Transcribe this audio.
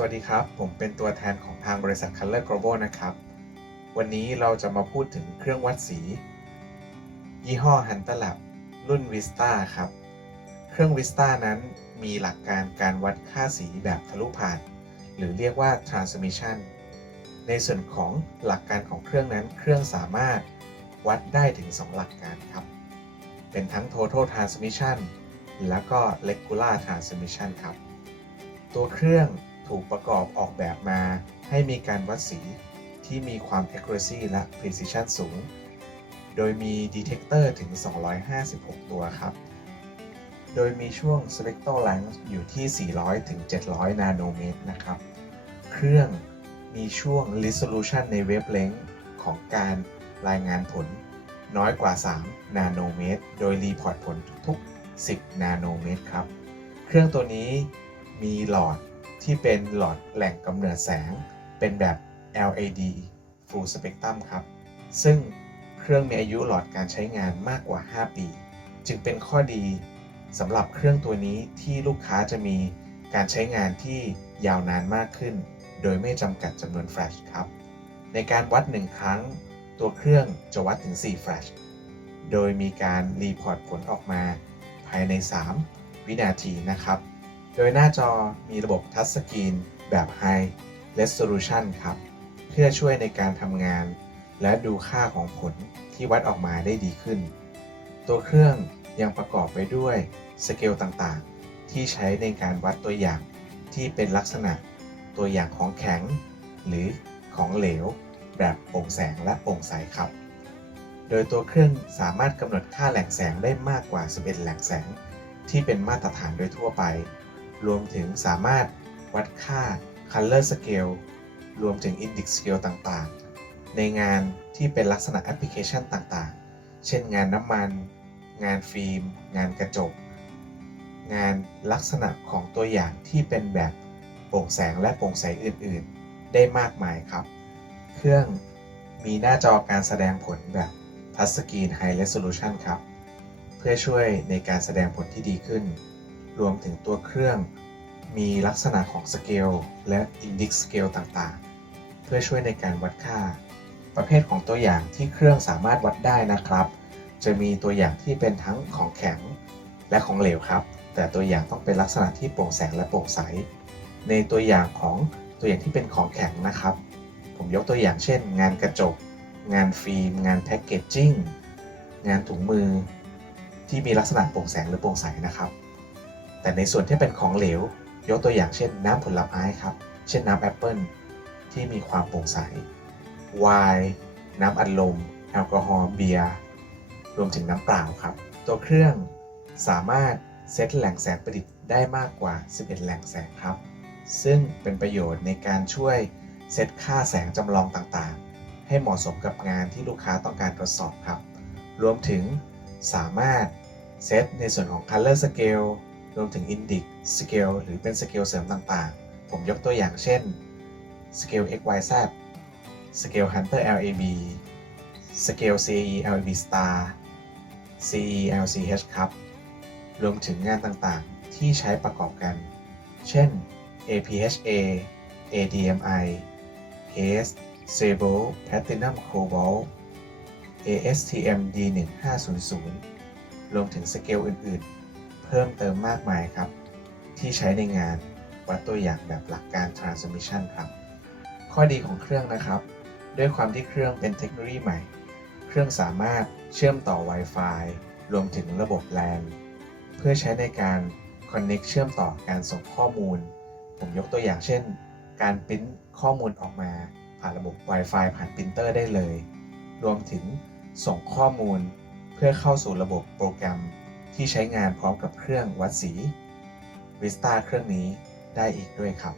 สวัสดีครับ ผมเป็นตัวแทนของทางบริษัท Color Global นะครับ วันนี้เราจะมาพูดถึงเครื่องวัดสี ยี่ห้อ Hunter Lab รุ่น Vista ครับ เครื่อง Vista นั้นมีหลักการการวัดค่าสีแบบทะลุผ่าน หรือเรียกว่า transmission ในส่วนของหลักการของเครื่องนั้น เครื่องสามารถวัดได้ถึง 2 หลักการครับ เป็นทั้ง total transmission แล้วก็ regular transmission ครับ ตัวเครื่อง ถูกประกอบออกแบบมาให้มีการวัดสีที่มีความ accuracy และ precision สูง โดยมี detector ถึง 256 ตัวครับ โดยมีช่วง spectral length อยู่ที่ 400 ถึง 700 นาโนเมตรนะครับ เครื่องมีช่วง resolution ใน wavelength ของการรายงานผลน้อยกว่า 3 นาโนเมตร โดยรีพอร์ตผลทุกๆ10 นาโนเมตรครับ เครื่องตัวนี้มีหลอด ที่เป็นหลอดแหล่งกำเนิดแสง เป็นแบบ LED Full Spectrum ครับ ซึ่งเครื่องมีอายุหลอดการใช้งานมากกว่า 5 ปี จึงเป็นข้อดีสำหรับเครื่องตัวนี้ที่ลูกค้าจะมีการใช้งานที่ยาวนานมากขึ้น โดยไม่จำกัดจำนวนแฟลชครับ ในการวัด 1 ครั้ง ตัวเครื่องจะวัดถึง 4 แฟลช โดยมีการรีพอร์ตผลออกมาภายใน 3 วินาทีนะครับ โดยหน้าจอมีระบบทัชสกรีนแบบ High Resolution ครับ เพื่อช่วยในการทำงาน และดูค่าของผลที่วัดออกมาได้ดีขึ้น ตัวเครื่องยังประกอบไปด้วยสเกลต่างๆ ที่ใช้ในการวัดตัวอย่างที่เป็นลักษณะตัวอย่างของแข็ง หรือของเหลว แบบโปร่งแสงและโปร่งใสครับ โดยตัวเครื่องสามารถกำหนดค่าแหล่งแสงได้มากกว่า 11 แหล่งแสง ที่เป็นมาตรฐานโดยทั่วไป รวมถึงสามารถวัดค่า Color Scale รวมถึง Index Scale ต่างๆ ในงานที่เป็นลักษณะแอปพลิเคชันต่างๆ เช่นงานน้ำมัน งานฟิล์ม งานกระจก งานลักษณะของตัวอย่างที่เป็นแบบโปร่งแสงและโปร่งใสอื่นๆ ได้มากมายครับ เครื่องมีหน้าจอการแสดงผลแบบทัชสกรีน High Resolution ครับ เพื่อช่วยในการแสดงผลที่ดีขึ้น รวมถึงตัวเครื่อง มีลักษณะของสเกลและ Index Scale ต่างๆ เพื่อช่วยในการวัดค่า ประเภทของตัวอย่างที่เครื่องสามารถวัดได้นะครับ จะมีตัวอย่างที่เป็นทั้งของแข็งและของเหลวครับ แต่ตัวอย่างต้องเป็นลักษณะที่โปร่งแสงและโปร่งใส ในตัวอย่างของตัวอย่างที่เป็นของแข็งนะครับ ผมยกตัวอย่างเช่น งานกระจก งานฟิล์ม งานแพ็กเกจจิ้ง งานถุงมือ ที่มีลักษณะโปร่งแสงหรือโปร่งใสนะครับ แต่ในส่วนที่เป็นของเหลว ยกตัวอย่างเช่นน้ำผลไม้ครับ เช่นน้ำแอปเปิลที่มีความโปร่งใสไวน์น้ำอัดลม แอลกอฮอล์เบียร์รวมถึงน้ำเปล่าครับ ตัวเครื่องสามารถเซตแหล่งแสงประดิษฐ์ได้มากกว่า 11 แหล่งแสงครับ ซึ่งเป็นประโยชน์ในการช่วยเซตค่าแสงจำลองต่างๆ ให้เหมาะสมกับงานที่ลูกค้าต้องการทดสอบครับ รวมถึงสามารถเซตในส่วนของ Color Scale รวมถึง Index Scale หรือเป็นสเกลเสริมต่างๆ ผมยกตัวอย่างเช่น Scale XYZ Scale Hunter LAB Scale CE LAB Star CE LCH ครับรวมถึงงานต่างๆ ที่ใช้ประกอบกัน เช่น APHA ADMI Haze Sable Platinum Cobalt ASTM D1500 รวมถึงสเกลอื่นๆ เพิ่มเติมมากมายครับ ที่ใช้ในงานวัดตัวอย่างแบบหลักการ transmission ครับ ข้อดีของเครื่องนะครับ ด้วยความที่เครื่องเป็นเทคโนโลยีใหม่ เครื่องสามารถเชื่อมต่อ Wi-Fi รวมถึงระบบ LAN เพื่อใช้ในการ Connect เชื่อมต่อการส่งข้อมูล ผมยกตัวอย่างเช่น การปริ้นข้อมูลออกมา ผ่านระบบ Wi-Fi ผ่านปรินเตอร์ได้เลย รวมถึงส่งข้อมูลเพื่อเข้าสู่ระบบโปรแกรม ที่ใช้งานพร้อมกับเครื่องวัดสี Vista เครื่องนี้ได้อีกด้วยครับ